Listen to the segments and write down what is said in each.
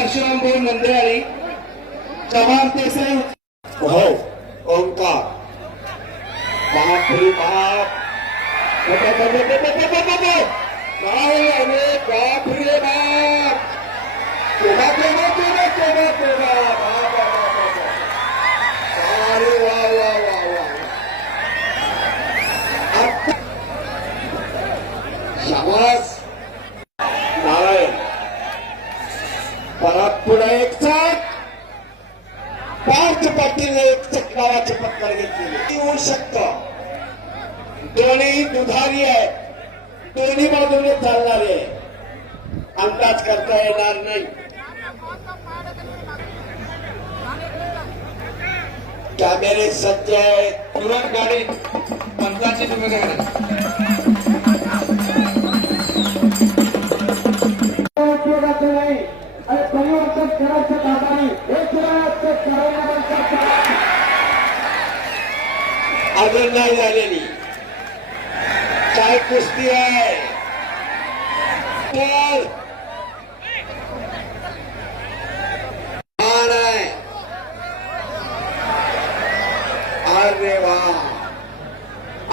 परशुराम भाऊ हो ओंकार. बापरे बाप. बाप, बाप, बाप, बाप, बाप, बाप, बाप, रे अरे बाप तेव्हा तेव्हा तेव्हा तेव्हा तेव्हा अरे वा वा वा वा शाबास. पुढे एक चाक. पार्थ पाटीलने एक चकडावाचे पत्कर घेतलेले. येऊ शकत. दोन्ही दुधारी आहे दोन्ही बाजूने चालणारे. आहे. अंदाज करता येणार नाही. कॅमेरे सज्ज आहेत. तुरंत गाडी. पंचाची तुम्ही अजून नाही झालेली. काय कुस्ती आहे? तर अरे वा.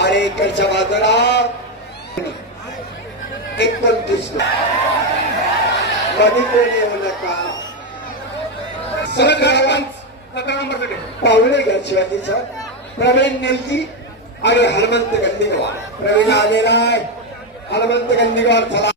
अरे इकडच्या बाजूला एकोणतीस कधी कोण येऊ नका. पावले घर शिवाजीचं પ્રવીણ નેલજી અને હનુમંત ગંદીગવાર પ્રવીણ આવેલા હનુમંત ગંદીગવાર થલા